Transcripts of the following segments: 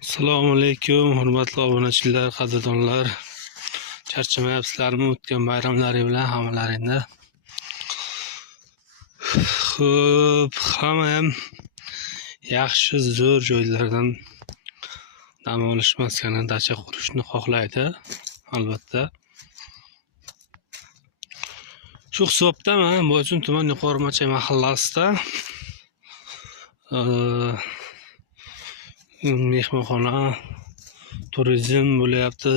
Assalomu alaykum, hurmatli obunachilar, qadrdonlar. Charchamayapsizlarmi o'tgan bayramlaring bilan hammalaringni? Xo'p, hamma ham yaxshi, zo'r joylardan dam olish maskani, dacha qurishni xohlaydi, albatta. Shu hisobda men Boysun tuman Yuqori Machay mahallasida mehmonxona, turizm bo'lyapti.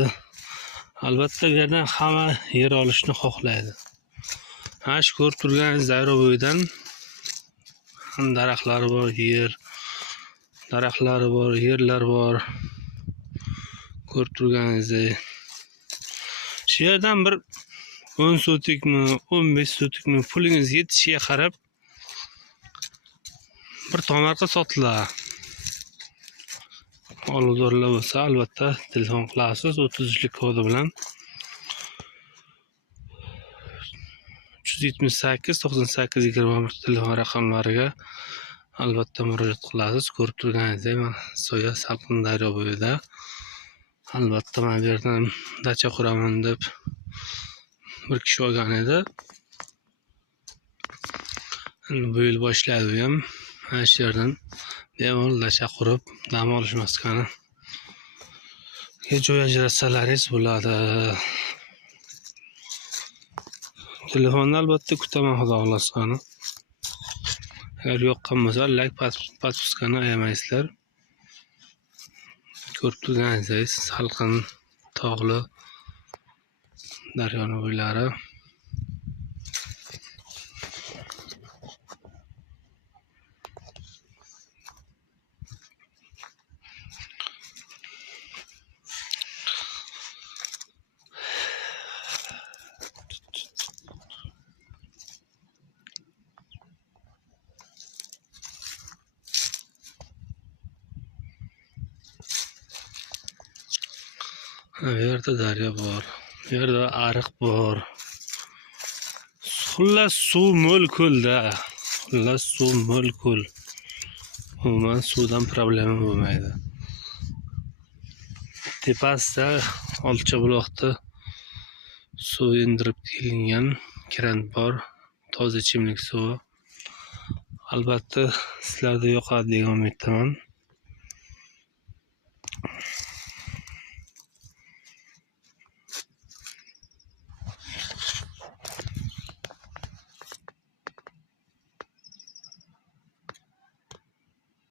Albatta bu yerdan hamma yer olishni xohlaydi. Shu ko'rib turganingiz daryo bo'yidan daraxtlari bor, daraxtlari bor, yerlar bor. Ko'rib turganingizdek. Shu yerdan bir 10 sotikmi, 15 sotikmi pulingiz yetishiga qarab bir tomorqa sotiladi. Oluvdorlar bo'lsa, albatta telefon qilasiz 33lik kodi bilan 378 98 21 telefon raqamlariga albatta murojaat qilasiz. Ko'rib turganingizdek, men Soya Salqin daryo bo'yida. Albatta men bu yerdan dacha quraman deb bir kishi olgan edi. Bu yil boshlaydi u ham. Shu yerdan bemalol dacha qurib, dam olish maskani joy ajratsalaringiz bo'ladi. Telefonni albatta kutaman, xudo xohlasa. Agar yoqqan bo'lsa, like, podpiskani ayamaysizlar. Ko'rib turganingizdek, salqin, tog'li daryoni bo'ylari. Bu yerda daryo bor, bu yerda ariq bor. Xullas suv mo'l ko'lda. Xullas suv mo'l ko'l. Umuman suvdan problema bo'lmaydi. Tepasida Olchabuloqda suv indirib kelingan kran bor, toza ichimlik suvi. Albatta sizlarda yoqadi degan umiddaman.